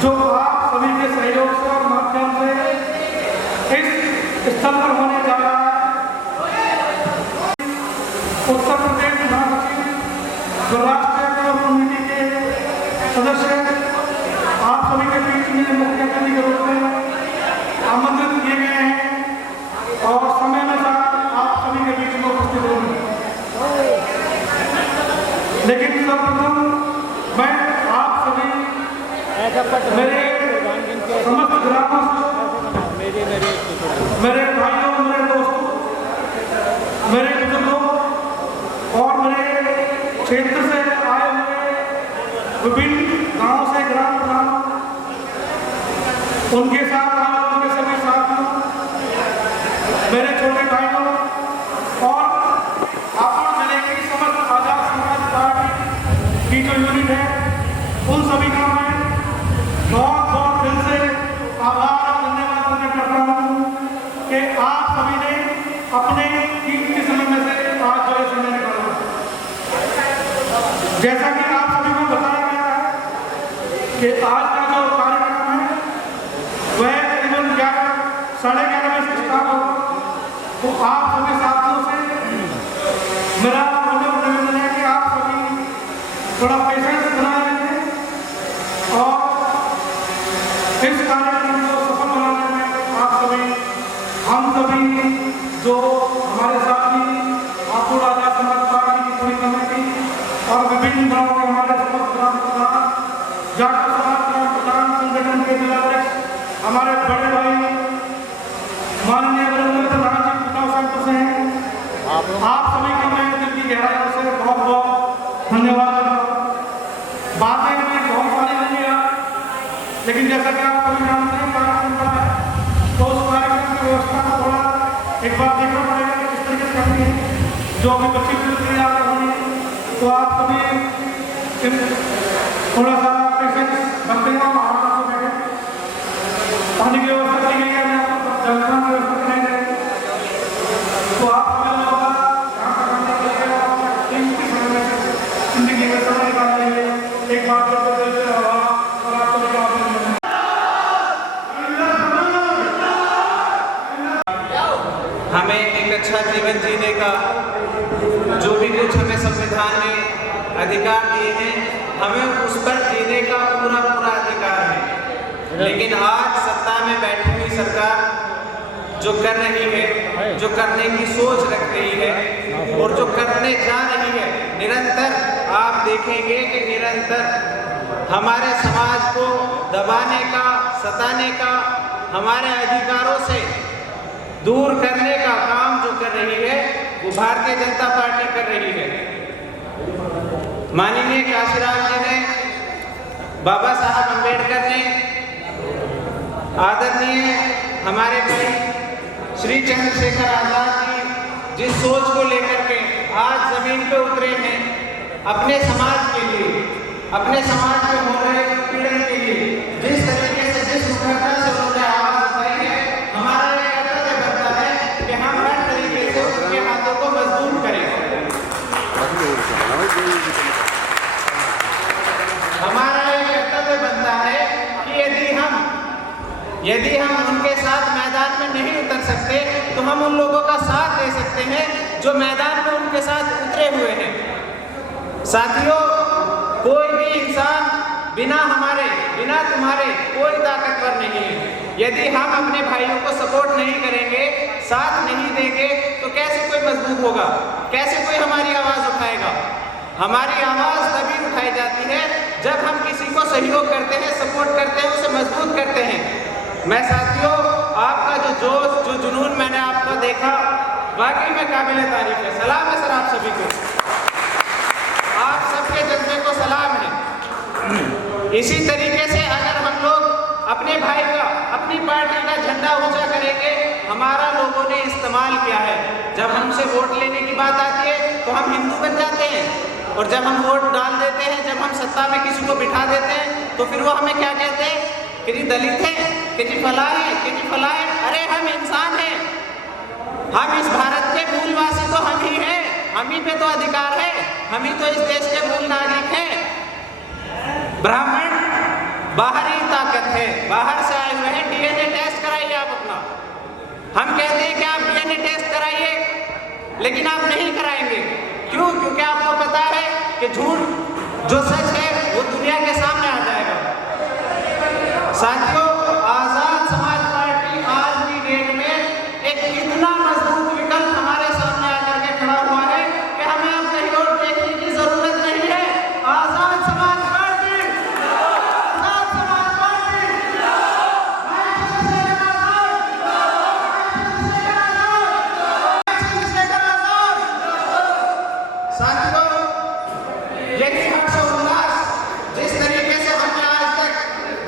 जो आप सभी के सहयोग से और माध्यम से इस स्थल पर होने जा रहा है। उत्तर प्रदेश महासचिव जो राष्ट्रीय कमेटी के सदस्य आप सभी के बीच में मुख्य अतिथि के रूप में आमंत्रित किए गए हैं और समय अनुसार आप सभी के बीच में उपस्थित होंगे। लेकिन सर्वप्रथम मैं आप सभी मेरे समस्त ग्रामस्थ, मेरे भाइयों, मेरे दोस्तों, मेरे बुजुर्गों और मेरे क्षेत्र से आए हुए विभिन्न गांव से ग्राम प्रधान, उनके साथ आए उनके सभी साथियों, मेरे छोटे भाइयों और हापुड़ जिले की समस्त आजाद समाज पार्टी की जो यूनिट है, उन सभी का मैं बहुत बहुत दिल से आभार और धन्यवाद प्रकट करता हूँ कि आप सभी ने अपने कीमती समय में से आज जो समय निकाला। जैसा कि आप सभी को बताया गया है कि आज का जो कार्यक्रम है वह करीबन 11:30 बजे से स्टार्ट होगा। तो आप सभी साथियों से मेरा निवेदन है कि आप सभी थोड़ा पेशेंस बनाए रखें और इस कार्यक्रम को सफल बनाने में आप सभी, हम सभी जो हमारे साथी हापुड़ आजाद समाज पार्टी की पूरी कमेटी और विभिन्न गांवों के हमारे समस्त ग्राम प्रधान, जाट समाज ग्राम प्रधान संगठन के जिलाध्यक्ष, हमारे बड़े भाई माननीय वरिष्ठ प्रधान जी प्रताप सेंटर से हैं, आप सभी का मैं दिल की गहराइयों से बहुत बहुत धन्यवाद करता हूँ। बातें में बहुत सारी नहीं है, लेकिन जैसा कि आप सभी जानते हैं कार्यक्रम बड़ा है, तो उस कार्यक्रम की व्यवस्था को थोड़ा एक बार देखना पड़ेगा कि किस तरीके से करनी है। जो अभी बच्ची तैयार कर रही है, तो आप सभी थोड़ा सा पेशेंस रखते हैं और आराम से बैठे। पानी की व्यवस्था की गई है, मैं आपको हमें एक अच्छा जीवन जीने का जो भी कुछ हमें संविधान ने अधिकार दिए हैं, हमें उस पर जीने का पूरा पूरा अधिकार है। लेकिन आज सत्ता में बैठी हुई सरकार जो कर रही है, जो करने की सोच रख रही है और जो करने जा रही है, निरंतर आप देखेंगे कि निरंतर हमारे समाज को दबाने का, सताने का, हमारे अधिकारों से दूर करने का काम जो कर रही है वो भारतीय जनता पार्टी कर रही है। माननीय काशीराम जी ने, बाबा साहब अम्बेडकर ने, आदरणीय हमारे भाई श्री चंद्रशेखर आजाद जी जिस सोच को लेकर के आज जमीन पे उतरे हैं अपने समाज के लिए, अपने समाज में हो रहे पीड़न के लिए, जिस तरीके से, जिस मुखरता से उन्होंने आवाज उठाई है, हमारा ये कर्तव्य बनता है कि हम हर तरीके से उनके हाथों को मजबूत करें। हमारा ये कर्तव्य बनता है कि यदि हम उनके साथ मैदान में नहीं उतर सकते तो हम उन लोगों का साथ दे सकते हैं जो मैदान में उनके साथ उतरे हुए हैं। साथियों, कोई भी इंसान बिना तुम्हारे कोई ताकतवर नहीं है। यदि हम अपने भाइयों को सपोर्ट नहीं करेंगे, साथ नहीं देंगे, तो कैसे कोई मजबूत होगा, कैसे कोई हमारी आवाज उठाएगा। हमारी आवाज तभी उठाई जाती है जब हम किसी को सहयोग करते हैं, सपोर्ट करते हैं, उसे मजबूत करते हैं। मैं साथियों, आपका जो जोश, जो जुनून मैंने आपको देखा, वाकई में काबिल तारीफ है। सलाम है सर आप सभी को, आप सबके जज्बे को सलाम है। इसी तरीके से अगर हम लोग अपने भाई का, अपनी पार्टी का झंडा ऊंचा करेंगे, हमारा लोगों ने इस्तेमाल किया है। जब हमसे वोट लेने की बात आती है तो हम हिंदू बन जाते हैं, और जब हम वोट डाल देते हैं, जब हम सत्ता में किसी को बिठा देते हैं, तो फिर वो हमें क्या कहते हैं कि जी दलित है, कि जी फलाए, कि जी फलाए। अरे हम इंसान हैं, हम इस भारत के मूलवासी तो हम ही हैं, हम ही पे तो अधिकार है, हम ही तो इस देश के मूल नागरिक हैं। ब्राह्मण बाहरी ताकत है, बाहर से आए हुए हैं। डीएनए टेस्ट कराइए आप अपना। हम कहते हैं कि आप डीएनए टेस्ट कराइए, लेकिन आप नहीं कराएंगे। क्यों? क्योंकि आपको पता है कि झूठ जो सच है वो दुनिया के सामने आ जाएगा। साथियों, आजाद समाज पार्टी आज की डेट में एक इतना मजबूत विकल्प हमारे सामने आकर के खड़ा हुआ है कि हमें अब कहीं और देखने की जरूरत नहीं है। आजाद समाज पार्टी, आजाद समाज पार्टी, साथियों, यही हर्षोल्लास जिस तरीके से हमने आज तक,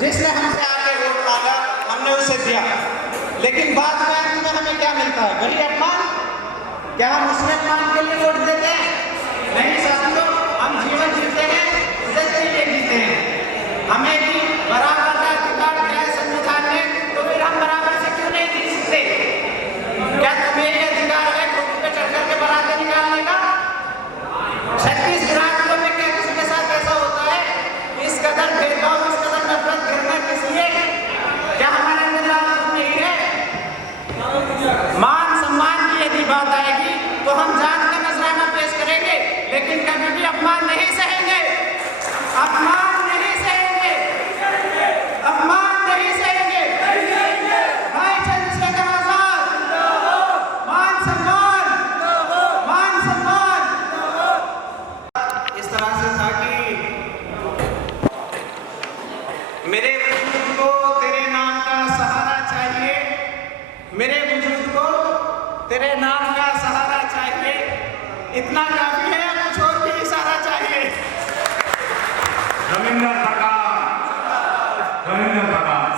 जिसने हमसे आके वोट मांगा, हमने उसे दिया, लेकिन बाद में अंत में हमें क्या मिलता है? वही अपमान। क्या हम उसमें अपमान के लिए वोट देते हैं? नहीं साथियों, हम जीवन जीते हैं, इज्जत के लिए जीते हैं। हमें भी बराबर का अधिकार दिया है संविधान ने, तो फिर हम बराबर से क्यों नहीं जी सकते? क्या तुम्हें ये अधिकार है घोड़े पे चढ़ करके बराबर निकालने का? 36 विधायकों में क्या किसी के साथ ऐसा होता है? इस कदर भेदभाव, इस कदर नफरत करना किस लिए? क्या हमारे अंदर राजनीति नहीं है? मान सम्मान की यदि बात आएगी तो हम जान का नजराना पेश करेंगे, लेकिन कभी भी अपमान नहीं सहेंगे, अपमान नहीं सहेंगे, अपमान नहीं सहेंगे। भाई चंद्रशेखर आजाद, मान सम्मान, मान सम्मान। इस तरह से था कि मेरे बुजुर्ग को तेरे नाम का सहारा चाहिए, मेरे बुजुर्ग को तेरे नाम का सहारा चाहिए। इतना काफी है, कुछ और भी इशारा चाहिए। रविंद्र प्रकाश, रविंद्र प्रकाश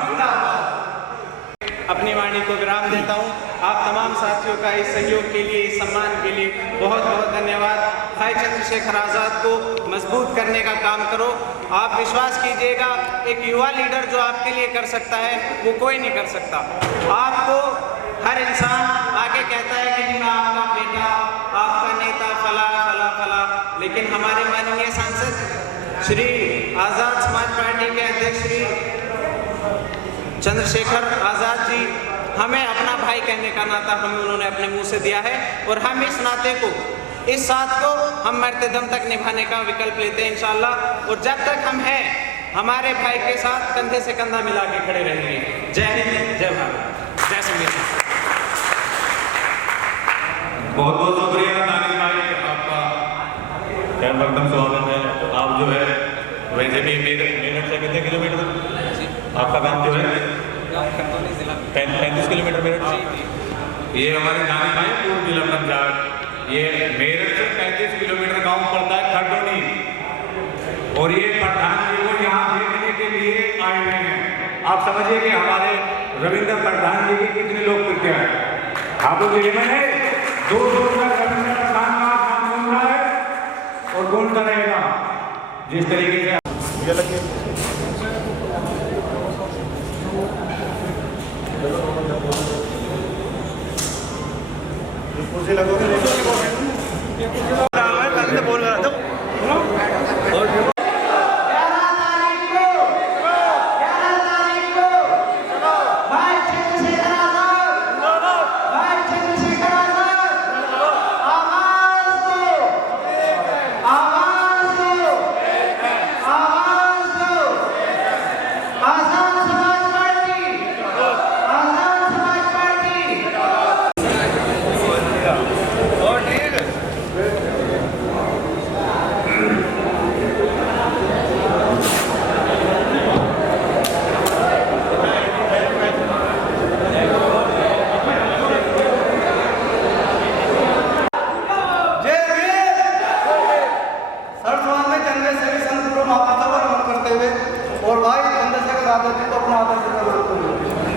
अपनी वाणी को विराम देता हूँ। आप तमाम साथियों का इस सहयोग के लिए, इस सम्मान के लिए बहुत बहुत धन्यवाद। भाई चंद्रशेखर आजाद को मजबूत करने का काम करो। आप विश्वास कीजिएगा, एक युवा लीडर जो आपके लिए कर सकता है वो कोई नहीं कर सकता। आपको हर इंसान आके कहता है कि मैं आपका बेटा, आपका नेता, फला फला फला, लेकिन हमारे माननीय सांसद श्री आजाद समाज पार्टी के अध्यक्ष श्री चंद्रशेखर आजाद जी हमें अपना भाई कहने का नाता हमें उन्होंने अपने मुंह से दिया है और हम इस नाते को, इस साथ को हम मरते दम तक निभाने का विकल्प लेते हैं इंशाल्लाह। और जब तक हम हैं हमारे भाई के साथ कंधे से कंधा मिला के खड़े रहेंगे। जय हिंद, जय भारत, जय संविधान। बहुत बहुत शुक्रिया दानिश भाई, आपका खैर मकदम स्वागत है। तो आप जो है वैसे भी मेरठ से कितने किलोमीटर आपका गांव जो है? 35 किलोमीटर मेरठ। ये हमारे दानिश भाई पूर्व जिला पंचायत, ये मेरठ से 35 किलोमीटर गांव पड़ता है खरडोनी, और ये प्रधान जी को यहाँ देखने के लिए आए हुए हैं। आप समझिए कि हमारे रविंद्र प्रधान जी की कितनी लोकप्रियता है। हापुड़ जिले में दूर दूर तक रविंद्र प्रधान का नाम सुन रहा है और गूंजता रहेगा। जिस तरीके से बोल रहा था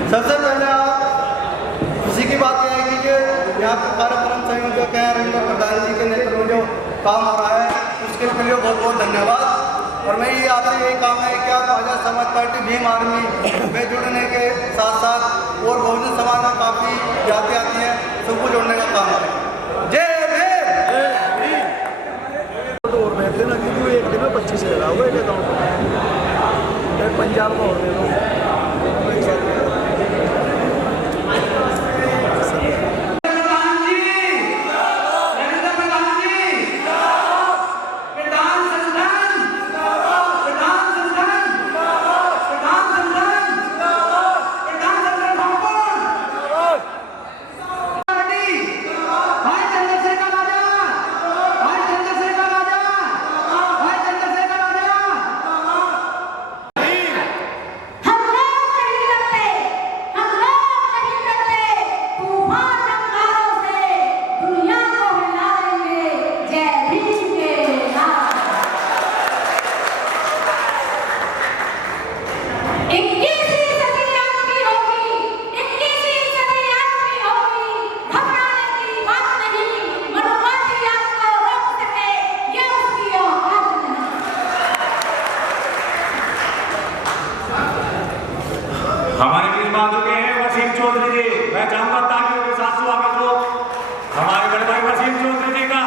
सबसे पहले आप खुशी की बात यह है कि यहाँ पे कार्यक्रम संयोजक हैं रविंद्र प्रधान जी के नेतृत्व में जो काम हो रहा है उसके लिए बहुत बहुत धन्यवाद। और मैं ये आपसे यही काम है कि आप आजाद समाज पार्टी भीम आर्मी में जुड़ने के साथ साथ और बहुजन समाज में काफ़ी जाति आती हैं, सबको जोड़ने का काम करें। जय भीम। तो और बैठते ना क्योंकि एक दिन में 25 लगा हुआ है अकाउंट पंजाब में और हमारे बीच में आ चुके हैं वसीम चौधरी जी। मैं चाहूंगा ताकि उनके साथ स्वागत हो हमारे बड़े भाई वसीम चौधरी जी का।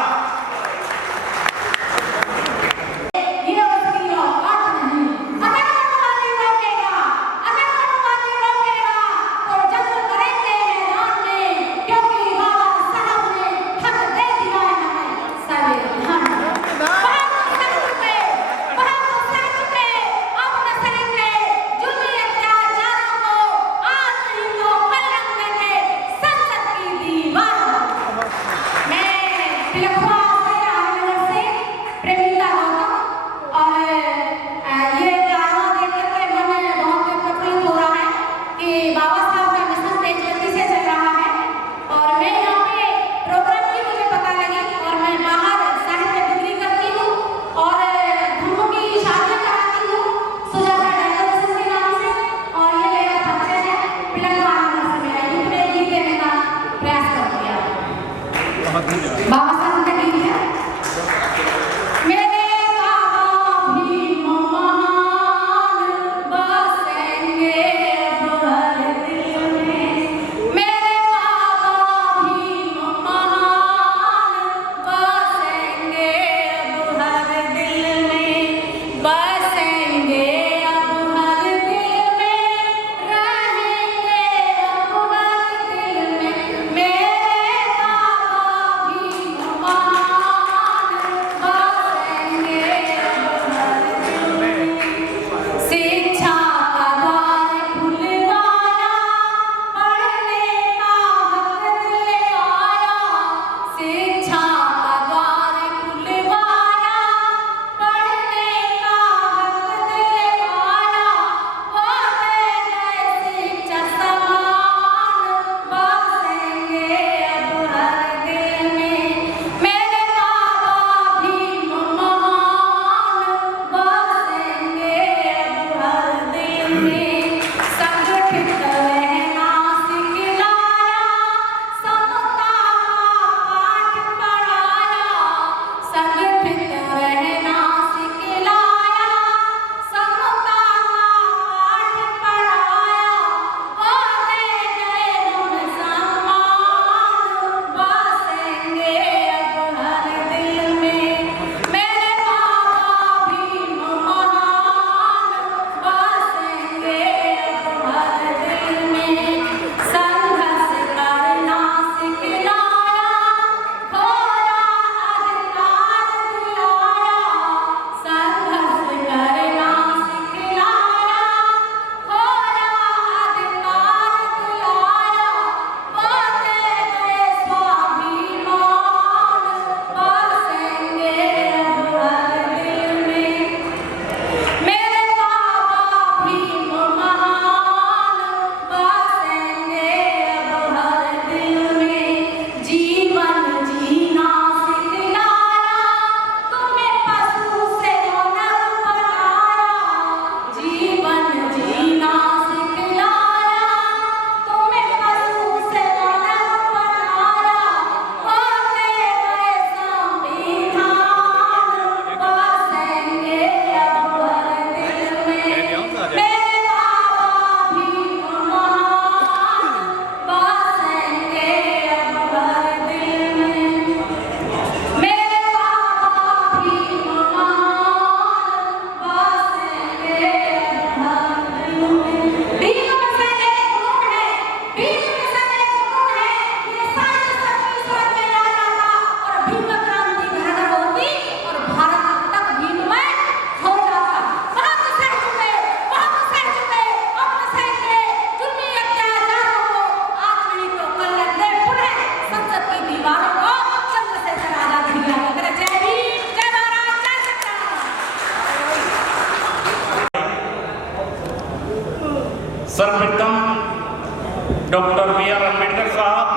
Doctor B.R. अम्बेडकर साहब,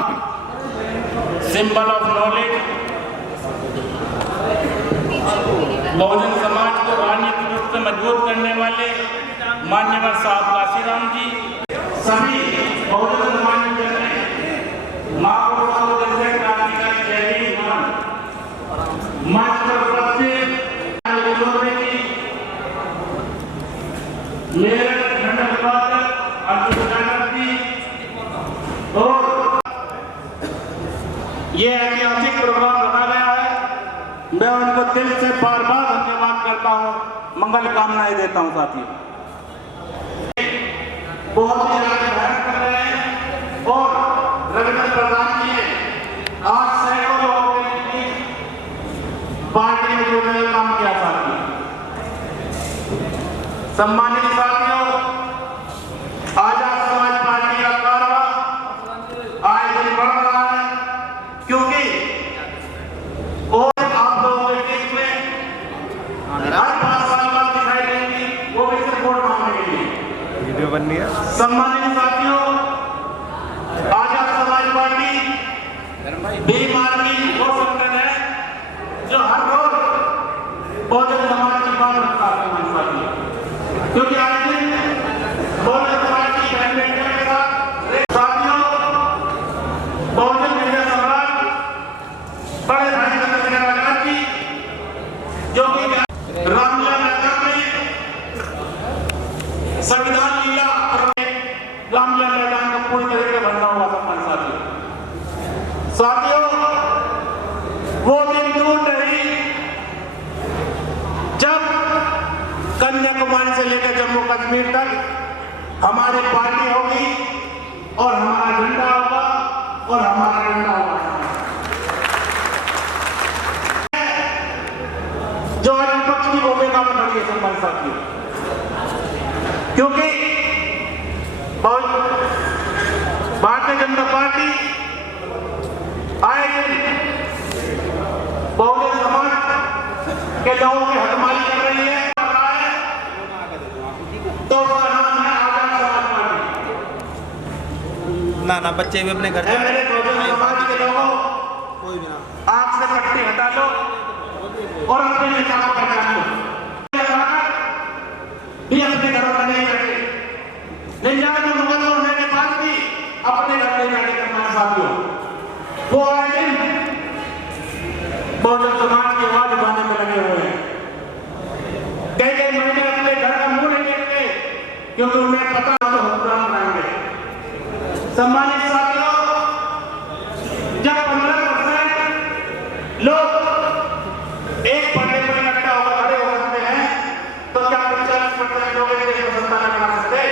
symbol of knowledge, Bahujan Samaj को राजनीतिक रूप से मजबूत करने वाले मान्यवर साहब काशीराम जी, सभी बहुजन समाज के महापुरुषों जैसे क्रांतिकारी जयवीर मंच पर उपस्थित मेरे धन्यवाद अर्जुन जी और ये ऐतिहासिक प्रोग्राम रखा गया है। मैं उनको दिल से बार बार धन्यवाद करता हूँ, मंगल कामनाएं देता हूँ साथियों। बहुत ही मेहनत कर रहे हैं और रविंद्र प्रधान जी ने आज सैकड़ों लोगों की पार्टी में जुड़ने का काम किया साथियों। सम्मानित साथियों, आजाद समाज पार्टी का कारवा आए दिन बढ़ रहा है, क्योंकि और आप लोगों के बीच में हर 5 साल बाद दिखाई देंगी, वो भी सिर्फ वोट मांगने के लिए। वीडियो बननी है। सम्मानित साथियों, आजाद समाज पार्टी बीमार की वो संगठन है जो हर रोज बहुजन समाज की बात रखता है साथियों, क्योंकि आज दिन बहुजन समाज की कैंडिडेट के साथ साथियों बहुजन विजय सम्राट बड़े भाई चंद्रशेखर आजाद जी, जो कि रामलीला मैदान में संविधान लीला रामलीला मैदान को पूरी तरीके से बनना हुआ सम्मान साथियों, वो दिन दूर नहीं जब कन्याकुमारी से लेकर जम्मू कश्मीर तक हमारी पार्टी होगी और हमारा झंडा होगा और हमारा झंडा होगा, जो आज विपक्ष की भूमिका में खड़ी है सम्मान साथियों, क्योंकि भारतीय जनता पार्टी आए दिन बहुजन समाज के लोगों की हकमाली कर रही है, तो उसका नाम है आजाद समाज पार्टी। ना बच्चे भी अपने घर मेरे बहुजन समाज के लोगों, कोई भी ना आंख से पट्टी हटा लो और अपने नेता को पहचान लो। भी अपने घरों में नहीं बैठे, निन्यानवे मुगल होने के बाद भी अपने घर में बैठे करना साथियों, वो आए दिन बहुजन समाज की आवाज उठाने में लगे हुए हैं। कई महीने अपने घर का मुंह नहीं देखते, क्योंकि उन्हें पता है तो हुक्मरान रहेंगे। सम्मानित साथियों, जब 15% लोग एक पर्दे पर इकट्ठा होकर खड़े हो सकते हैं, तो क्या 50% लोग एक देश को सत्ता में बना सकते हैं?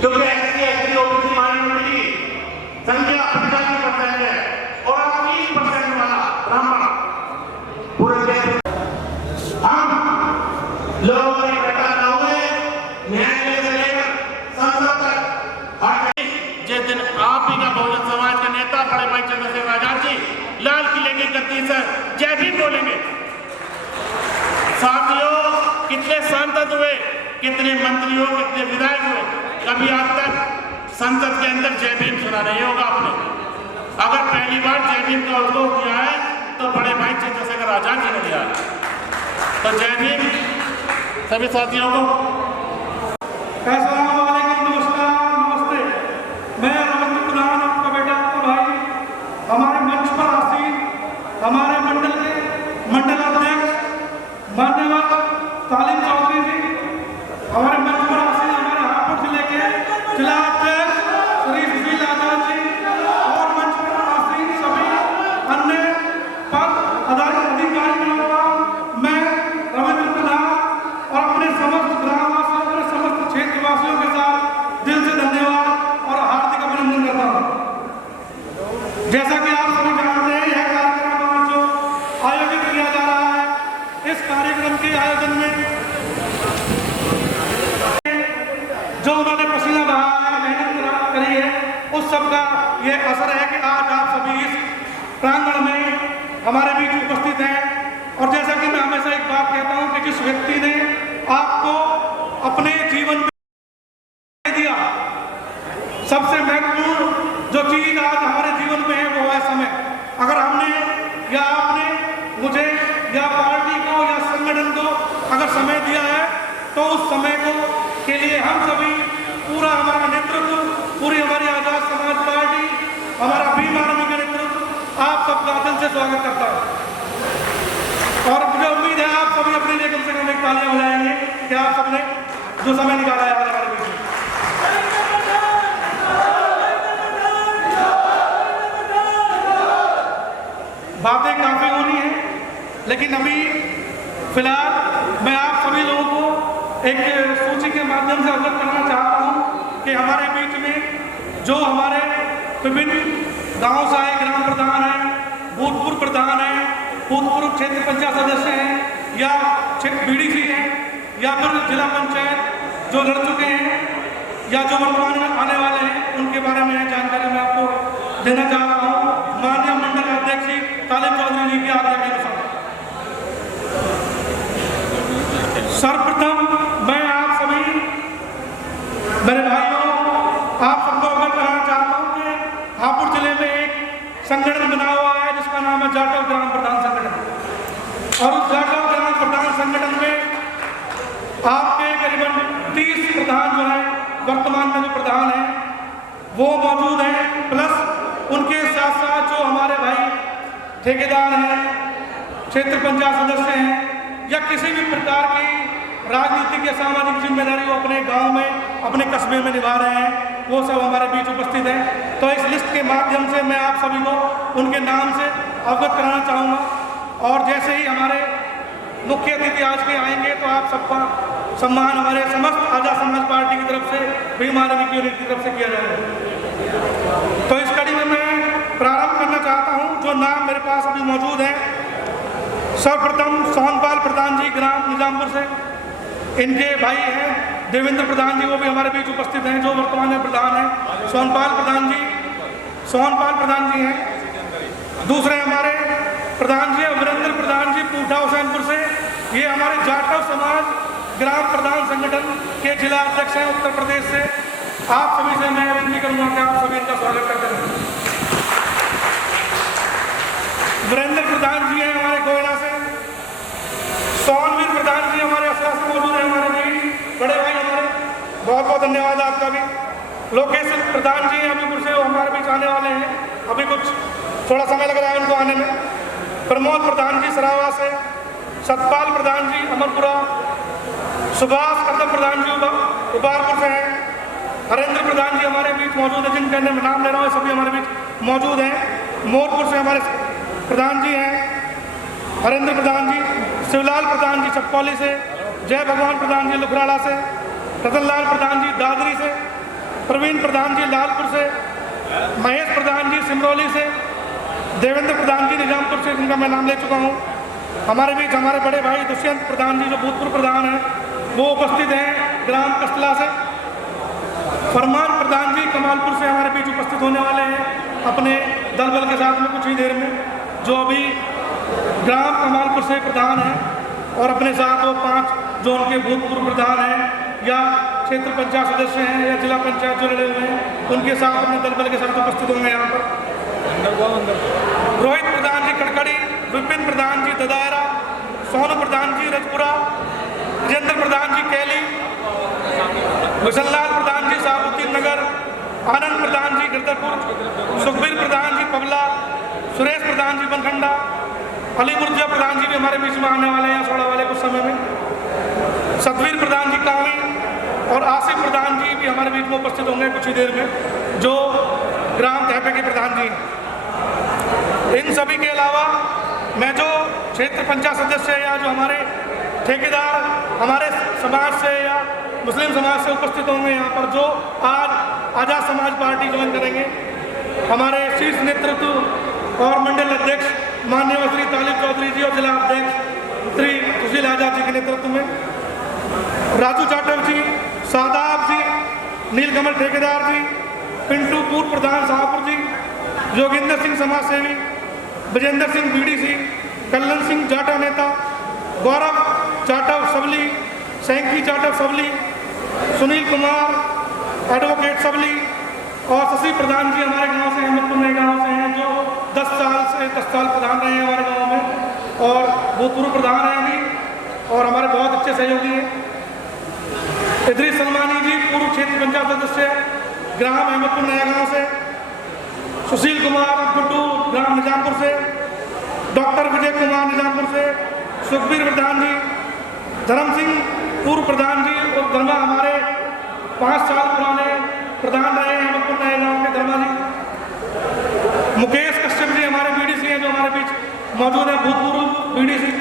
क्योंकि SC OBC माइनॉरिटी संख्या 85% है और 3% वाला ब्राह्मण पूरे देश। हम लोगों को इकट्ठा न हुए, न्यायालय से लेकर संसद तक जिस दिन आप ही का बहुजन समाज के नेता बड़े भाई चंद्रशेखर आजाद जी लाल किले की गद्दी से जय भीम बोलेंगे। साथियों, कितने सांसद हुए, कितने मंत्री हुए, कितने विधायक हुए, कभी आज तक संसद के अंदर जय भीम सुना नहीं होगा आपने। अगर पहली बार जय भीम का उद्भव किया है तो बड़े भाई चंद्रशेखर आजाद जी ने किया है। तो जय भीम सभी साथियों को। अस्सलाम वालेकुम, नमस्कार, नमस्ते। मैं रविंद्र प्रधान, आपका बेटा, आपका भाई, हमारे मंच पर आसीन हमारे मंडल के मंडलाध्यक्ष मान्यवर तालिम चौधरी जी, हमारे मंच पर आसीन हमारे हापुड़ जिले के जिला अध्यक्ष श्री सुशील आजाद जी और मंच पर आसीन सभी अन्य पद अधिकारियों का मैं रविंद्र प्रधान और अपने समस्त ग्रामवासियों, अपने समस्त क्षेत्रवासियों के साथ दिल से धन्यवाद और हार्दिक अभिनंदन करता हूँ। जैसा कि आप सभी जानते हैं, यह कार्यक्रम जो आयोजित किया जा रहा है, इस कार्यक्रम के आयोजन में जो उन्होंने पसीना बहाया है, मेहनत करी है, उस सब का ये असर है कि आज आप सभी इस प्रांगण में हमारे बीच उपस्थित हैं। और जैसा कि मैं हमेशा एक बात कहता हूं कि जिस व्यक्ति ने आपको अपने जीवन में दिया, सबसे महत्वपूर्ण जो चीज आज हमारे जीवन में है वो है समय। अगर हमने या आपने मुझे या पार्टी को या संगठन को अगर समय दिया है तो उस समय को के लिए हम सभी पूरा हमारा नेतृत्व, पूरी हमारी आजाद समाज पार्टी, हमारा भीम आर्मी का नेतृत्व आप सबका दिल से स्वागत करता है। और मुझे उम्मीद है आप सभी अपने लिए कम से कम एक तालियां बजाएंगे कि आप सबने जो समय निकाला है हमारे बीच में। बातें काफी होनी है, लेकिन अभी फिलहाल मैं आप सभी लोगों को एक सूची के माध्यम से अवगत करना चाहता हूं कि हमारे बीच में जो हमारे विभिन्न गांव से आए ग्राम प्रधान हैं, भूतपूर्व प्रधान हैं, भूतपूर्व क्षेत्र पंचायत सदस्य हैं या बीडीसी हैं या फिर जिला पंचायत जो लड़ चुके हैं या जो वर्तमान में आने वाले हैं, उनके बारे में जानकारी मैं आपको देना चाहता हूँ। माननीय मंडल अध्यक्ष जी तालिब चौधरी जी की आज्ञा के अनुसार सर्वप्रथम मैं आप सभी मेरे भाइयों आप सबको अवगत कराना चाहता हूँ कि हापुड़ जिले में एक संगठन बना हुआ है जिसका नाम है जाटव ग्राम प्रधान संगठन। और उस जाटव ग्राम प्रधान संगठन में आपके करीबन 30 प्रधान जो है वर्तमान में जो प्रधान है वो मौजूद हैं, प्लस उनके साथ साथ जो हमारे भाई ठेकेदार हैं, क्षेत्र पंचायत सदस्य हैं या किसी भी प्रकार की राजनीतिक या सामाजिक जिम्मेदारी वो अपने गांव में अपने कस्बे में निभा रहे हैं, वो सब हमारे बीच उपस्थित हैं। तो इस लिस्ट के माध्यम से मैं आप सभी को उनके नाम से अवगत कराना चाहूँगा। और जैसे ही हमारे मुख्य अतिथि आज के आएंगे तो आप सबका सम्मान हमारे समस्त आजाद समाज पार्टी की तरफ से, भीम आर्मी की यूनिट की तरफ से किया जाएगा। तो इस कड़ी में मैं प्रारंभ करना चाहता हूं। जो नाम मेरे पास अभी मौजूद हैं, सर्वप्रथम सोनपाल प्रधान जी ग्राम निजामपुर से, इनके भाई हैं देवेंद्र प्रधान जी, वो भी हमारे बीच उपस्थित हैं, जो वर्तमान में प्रधान हैं। सोनपाल प्रधान जी हैं। दूसरे हमारे प्रधान जी वीरेंद्र प्रधान जी पूठा हुसैनपुर से, ये हमारे जाटव समाज ग्राम प्रधान संगठन के जिला अध्यक्ष हैं उत्तर प्रदेश से। आप सभी से मैं विनती करूंगा कि आप सभी इनका स्वागत करते हैं। वीरेंद्र प्रधान जी हैं हमारे गोयला से। सोनवीर प्रधान जी हमारे असरा से मौजूद है, हमारे भी बड़े भाई हमारे, बहुत बहुत धन्यवाद आपका भी। लोकेश प्रधान जी अमीपुर से, वो हमारे बीच आने वाले हैं, अभी कुछ थोड़ा समय लग रहा है उनको आने में। प्रमोद प्रधान जी सरावा से, सतपाल प्रधान जी अमरपुरा, सुभाष कदम प्रधान जी उबारपुर से हैं, हरेंद्र प्रधान जी हमारे बीच मौजूद है, जिनका मैं नाम ले रहा हूँ सभी हमारे बीच मौजूद हैं। मोरपुर से हमारे प्रधान जी हैं हरेंद्र प्रधान जी, शिवलाल प्रधान जी चपकौली से, जय भगवान प्रधान जी लुखराड़ा से, रतनलाल प्रधान जी दादरी से, प्रवीण प्रधान जी लालपुर से, महेश प्रधान जी सिमरौली से, देवेंद्र प्रधान जी निजामपुर से, जिनका मैं नाम ले चुका हूँ। हमारे बीच हमारे बड़े भाई दुष्यंत प्रधान जी जो भूतपूर्व प्रधान हैं वो उपस्थित हैं ग्राम कस्तला से। फरमान प्रधान जी कमालपुर से हमारे बीच उपस्थित होने वाले हैं अपने दल बल के साथ में कुछ ही देर में, जो अभी ग्राम कमालपुर से प्रधान हैं और अपने साथ वो 5 जो उनके भूतपूर्व प्रधान हैं या क्षेत्र पंचायत सदस्य हैं या जिला पंचायत जो लड़े हुए हैं उनके साथ अपने दल बल के साथ उपस्थित होंगे यहाँ पर। रोहित प्रधान जी कड़कड़ी, विपिन प्रधान जी ददायरा, सोनू प्रधान जी रजपुरा, विजेंद्र प्रधान जी कैली, विशनलाल प्रधान जी साबुद्दीन नगर, आनंद प्रधान जी गिरधरपुर, सुखबीर प्रधान जी पबला, सुरेश प्रधान जी बनखंडा, अली मुर्जा प्रधान जी भी हमारे बीच में आने वाले हैं सोड़ा वाले कुछ समय में, सतवीर प्रधान जी कामी और आसिफ प्रधान जी भी हमारे बीच में उपस्थित होंगे कुछ ही देर में, जो ग्राम तहपे के प्रधान जी हैं। इन सभी के अलावा मैं जो क्षेत्र पंचायत सदस्य या जो हमारे ठेकेदार हमारे समाज से या मुस्लिम समाज से उपस्थित होंगे यहाँ पर, जो आज आजाद समाज पार्टी ज्वाइन करेंगे, हमारे शीर्ष नेतृत्व और मंडल अध्यक्ष माननीय श्री तालिब चौधरी जी और जिला अध्यक्ष श्री सुशील आजाद जी के नेतृत्व में, राजू जाटव जी, शादाब जी, नीलकमल ठेकेदार जी, पिंटू पूर्व प्रधान शाहपुर जी, योगेंद्र सिंह समाज सेवी, विजेंद्र सिंह बीडीसी, कल्याण सिंह जाटव नेता, गौरव जाटव सबली, सैंकी जाटव सबली, सुनील कुमार एडवोकेट सबली, और शशि प्रधान जी हमारे गांव से, अहमदपुर नए गांव से हैं, जो 10 साल प्रधान रहे हैं हमारे गांव में और भूतपूर्व प्रधान हैं अभी और हमारे बहुत अच्छे सहयोगी हैं। इदरीस सलमानी जी पूर्व क्षेत्र पंचायत सदस्य, ग्राम अहमदपुर नया गांव से। सुशील कुमार गुड्डू ग्राम निजामपुर से। डॉक्टर विजय कुमार निजामपुर से। सुखबीर प्रधान जी, धर्म सिंह पूर्व प्रधान जी और धर्मा हमारे 5 साल पुराने प्रधान रहे हैं अहमदपुर नए गांव के धर्मा जी। मुकेश कश्यप जी हमारे बीडीसी हैं जो हमारे बीच मौजूद है, भूतपूर्व बीडीसी।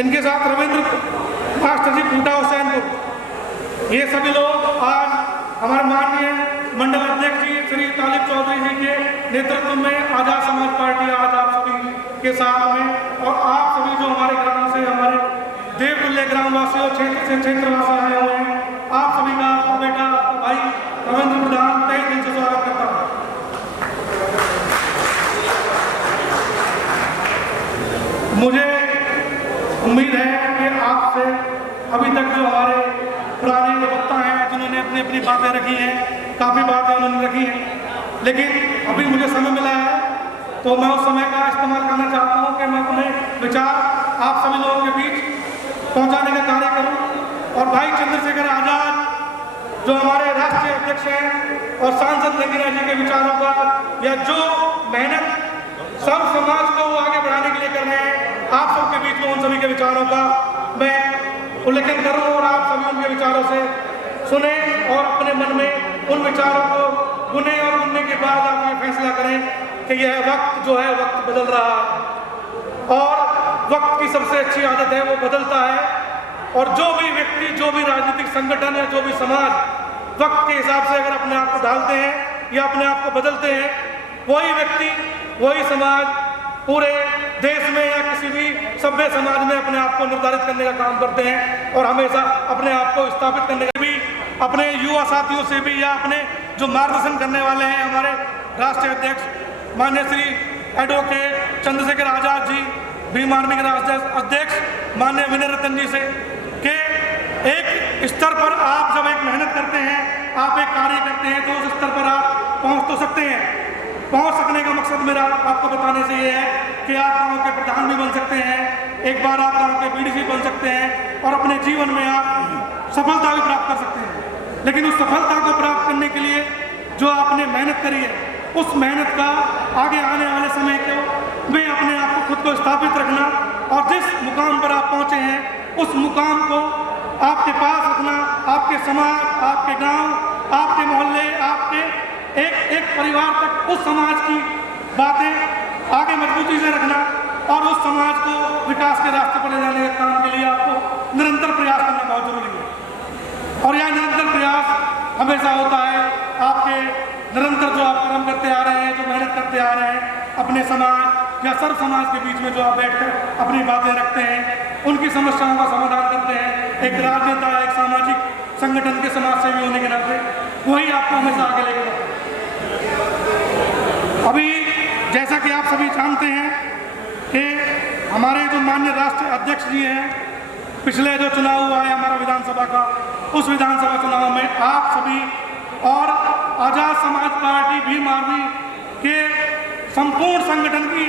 इनके साथ रविंद्र मास्टर जी पूटा हुसैनपुर। ये सभी लोग आज हमारे माननीय मंडल अध्यक्ष जी श्री तालिब चौधरी जी के नेतृत्व में आजाद समाज पार्टी आज आप सभी के साथ में और आप सभी जो हमारे ग्राम से, हमारे देवतुल्य ग्रामवासियों, क्षेत्रवासी आए हुए हैं, आप सभी का बेटा भाई रविंद्र प्रधान तहे दिल से स्वागत करता हूँ। मुझे उम्मीद है कि आपसे अभी तक जो हमारे पुराने जो वक्ता हैं जिन्होंने अपनी अपनी बातें रखी हैं, काफ़ी बातें उन्होंने रखी हैं, लेकिन अभी मुझे समय मिला है तो मैं उस समय का इस्तेमाल करना चाहता हूँ कि मैं अपने विचार आप सभी लोगों के बीच पहुँचाने का कार्य करूँ। और भाई चंद्रशेखर आज़ाद जो हमारे राष्ट्रीय अध्यक्ष हैं और सांसद नगीना जी के विचारों का या जो मेहनत सब समाज को आगे बढ़ाने के लिए कर रहे हैं, आप सबके बीच में उन सभी के विचारों का मैं उल्लेखन करूं और आप सभी उनके विचारों से सुने और अपने मन में उन विचारों को गुने और गुनने के बाद आप ये फैसला करें कि यह वक्त जो है वक्त बदल रहा है और वक्त की सबसे अच्छी आदत है वो बदलता है। और जो भी व्यक्ति, जो भी राजनीतिक संगठन या जो भी समाज वक्त के हिसाब से अगर अपने आप को ढालते हैं या अपने आप को बदलते हैं, वही व्यक्ति, वही समाज पूरे देश में या किसी भी सभ्य समाज में अपने आप को निर्धारित करने का काम करते हैं और हमेशा अपने आप को स्थापित करने का भी अपने युवा साथियों से भी या अपने जो मार्गदर्शन करने वाले हैं हमारे राष्ट्रीय अध्यक्ष माननीय श्री एडवोकेट चंद्रशेखर आज़ाद जी, भीम आर्मी के राष्ट्रीय अध्यक्ष माननीय विनय रतन जी से कि एक स्तर पर आप जब एक मेहनत करते हैं, आप एक कार्य करते हैं तो उस स्तर पर आप पहुंच तो सकते हैं। पहुंच सकने का मकसद मेरा आपको बताने से ये है कि आप गांव के प्रधान भी बन सकते हैं, एक बार आप गांव के बीडीसी बन सकते हैं और अपने जीवन में आप सफलता भी प्राप्त कर सकते हैं। लेकिन उस सफलता को प्राप्त करने के लिए जो आपने मेहनत करी है, उस मेहनत का आगे आने वाले समय को में अपने आप को खुद को स्थापित रखना और जिस मुकाम पर आप पहुंचे हैं उस मुकाम को आपके पास रखना, आपके समाज, आपके गांव, आपके मोहल्ले, आपके एक परिवार तक उस समाज की बातें आगे मजबूती से रखना और उस समाज को विकास के रास्ते पर ले जाने के काम के लिए आपको निरंतर प्रयास करना बहुत जरूरी है। और यह निरंतर प्रयास हमेशा होता है आपके निरंतर जो आप कर्म करते आ रहे हैं, जो मेहनत करते आ रहे हैं, अपने समाज या सर्व समाज के बीच में जो आप बैठकर अपनी बातें रखते हैं, उनकी समस्याओं का समाधान करते हैं, एक राजनेता, एक सामाजिक संगठन के समाज सेवी होने के नाते वही आपको हमेशा आगे लेके जाता है। अभी जैसा कि आप सभी जानते हैं कि हमारे जो माननीय राष्ट्रीय अध्यक्ष जी हैं, पिछले जो चुनाव हुआ है हमारा विधानसभा का, उस विधानसभा चुनाव में आप सभी और आजाद समाज पार्टी भीम आर्मी के संपूर्ण संगठन की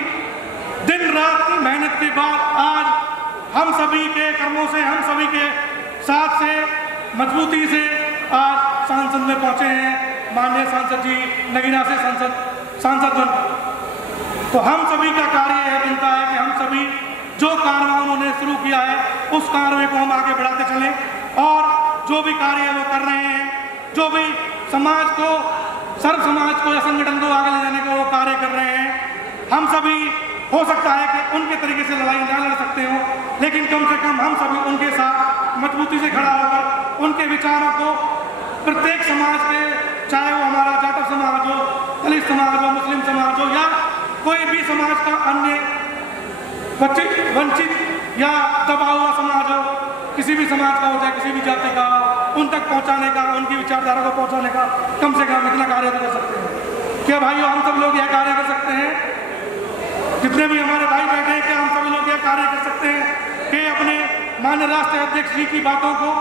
दिन रात की मेहनत के बाद आज हम सभी के कर्मों से, हम सभी के साथ से मजबूती से आज सांसद में पहुंचे हैं माननीय सांसद जी नगीना से सांसद बनकर। तो हम सभी का कार्य यह बनता है कि हम सभी जो कार्य उन्होंने शुरू किया है उस कार्य को हम आगे बढ़ाते चलें और जो भी कार्य वो कर रहे हैं, जो भी समाज को, सर्व समाज को या संगठन को आगे ले जाने का वो कार्य कर रहे हैं, हम सभी हो सकता है कि उनके तरीके से लड़ाई ना लड़ सकते हो, लेकिन कम से कम हम सभी उनके साथ मजबूती से खड़ा होकर उनके विचारों को प्रत्येक समाज के, चाहे वो हमारा जाटव समाज हो, दलित समाज हो, मुस्लिम समाज हो या कोई भी समाज का अन्य वंचित या दबा हुआ समाज हो, किसी भी समाज का हो, चाहे किसी भी जाति का हो, उन तक पहुंचाने का, उनकी विचारधारा को पहुंचाने का कम से कम इतना कार्य कर सकते हैं। क्या भाइयों हम सब लोग यह कार्य कर सकते हैं? जितने भी हमारे भाई बैठे हैं, क्या हम सभी लोग यह कार्य कर सकते हैं कि अपने माननीय राष्ट्रीय अध्यक्ष जी की बातों को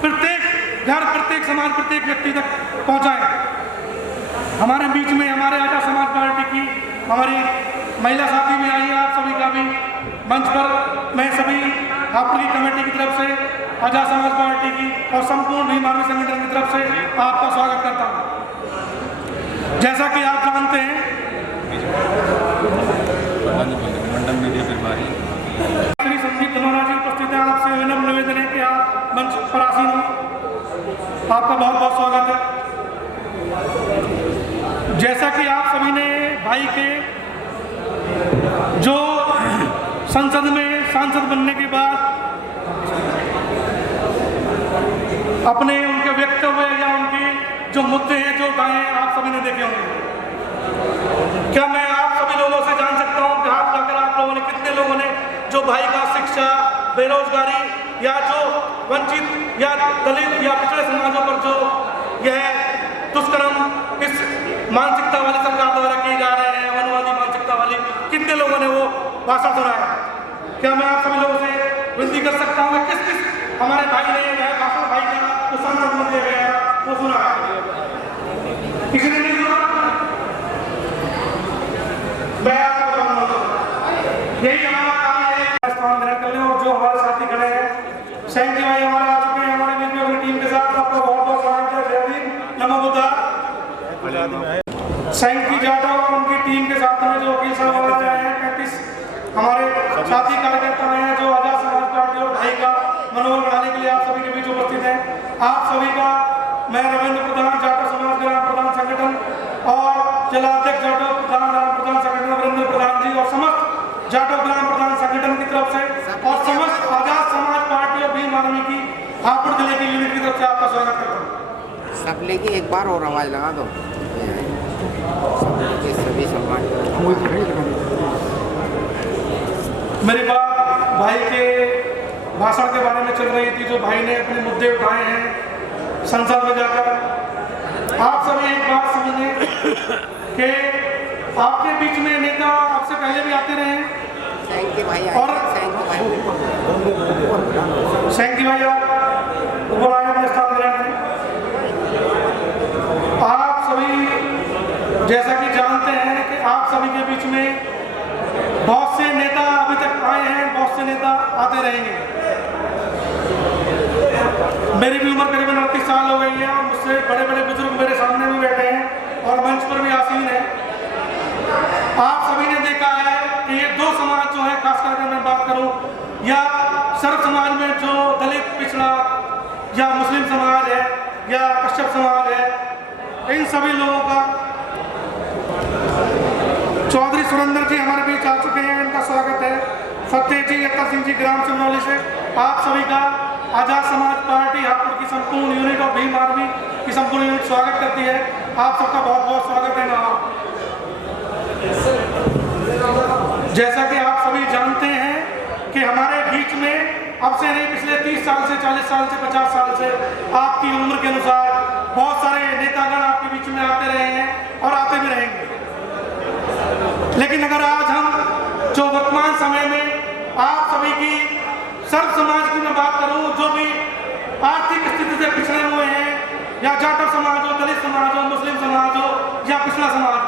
प्रत्येक घर, प्रत्येक समाज, प्रत्येक व्यक्ति तक पहुंचाएं। हमारे बीच में हमारे आजा समाज पार्टी की हमारी महिला साथी भी आई है। आप सभी का भी मंच पर मैं सभी हापुड़ की कमेटी की तरफ से, आजा समाज पार्टी की और संपूर्ण भीम आर्मी संगठन की तरफ से आपका स्वागत करता हूँ। जैसा कि आप जानते हैं, श्री संदीप धनोरा जी उपस्थित हैं। आपसे विनम्र निवेदन है कि आप मंच पर आसीन हो। आपका बहुत बहुत स्वागत है। जैसा कि आप सभी ने भाई के जो संसद में सांसद बनने के बाद अपने उनके वक्तव्य या उनके जो मुद्दे हैं जो उठाए हैं, आप सभी ने देखे होंगे। क्या मैं आप सभी लोगों से जान सकता हूं कि हाथ लगाकर आप लोगों ने, कितने लोगों ने जो भाई का शिक्षा, बेरोजगारी या जो वंचित या दलित या पिछड़े समाजों पर जो यह दुष्कर्म इस मानसिकता वाली सरकार द्वारा किए जा रहे हैं, वनवादी मानसिकता वाली, कितने लोगों ने वो भाषण सुना है? क्या मैं आप सभी लोगों से विनती कर सकता हूँ किस किस हमारे भाई ने वह भाषण भाई का जो संसद में दिया गया है वो सुना है? किसी ने नहीं सुना? मैं आपको बताऊंगा। यही हमारा काम है, स्थान ग्रहण कर लें। और जो हमारे साथी खड़े हैं, सैंकी भाई हमारे आ चुके हैं हमारे वीडियो की टीम के साथ। आपका बहुत बहुत स्वागत है। जय भीम, नमो बुद्धाय। सैंकी जाटव और उनकी टीम के साथ में जो वकील साहब आए हैं, 35 हमारे साथी कार्यकर्ता हैं जो आजाद समाज पार्टी और भाई का मनोबल बढ़ाने के लिए आप सभी के बीच उपस्थित हैं। आप सभी का मैं रविंद्र प्रधान, जाटव समाज ग्राम प्रधान संगठन और जिलाध्यक्ष जाटव प्रधान ग्राम प्रधान संगठन रविंद्र प्रधान जी और समस्त जाटव ग्राम प्रधान संगठन की तरफ से और समस्त आजाद समाज पार्टी और भीम आर्मी की हापुड़ जिले की यूनिट की तरफ से आपका स्वागत करता हूँ। सब लेके एक बार और आवाज लगा दो। सभी सम्मान। मेरी बात भाई के भाषण के बारे में चल रही थी, जो भाई ने अपने मुद्दे उठाए हैं संसद में जाकर। आप सभी एक बात समझें कि आपके बीच में नेता आपसे पहले भी आते रहे हैं और सैंकी भाई आप ऊपर आए अपने स्थान ग्रहण करें। आप सभी जैसा कि जानते हैं कि आप सभी के बीच में बहुत से नेता अभी तक आए हैं, बहुत से नेता आते रहेंगे। मेरी भी उम्र करीबन 38 साल हो गई है और मुझसे बड़े बड़े बुजुर्ग मेरे सामने भी बैठे हैं और मंच पर भी आसीन हैं। आप सभी ने देखा है कि ये दो समाज जो है, खास करके मैं बात करूं या सर्व समाज में जो दलित, पिछड़ा या मुस्लिम समाज है या कश्यप समाज है, इन सभी लोगों का चौधरी सुरेंद्र जी हमारे बीच आ चुके हैं, इनका स्वागत है। सत्य जी, अत्तर सिंह जी ग्राम चंदौली से आप सभी का आजाद समाज पार्टी हापुड़ की संपूर्ण यूनिट और भीम आर्मी की संपूर्ण यूनिट स्वागत करती है। आप सबका बहुत बहुत स्वागत है। जैसा कि आप सभी जानते हैं कि हमारे बीच में अब से नहीं, पिछले 30 साल से, 40 साल से, 50 साल से आपकी उम्र के अनुसार बहुत सारे नेतागण आपके बीच में आते रहे हैं और आते भी रहेंगे। लेकिन अगर आज हम जो वर्तमान समय में आप सभी की सर्व समाज की मैं बात करूं, जो भी आर्थिक स्थिति से पिछड़े हुए हैं, या जाटव समाज हो, दलित समाज हो, मुस्लिम समाज हो या पिछड़ा समाज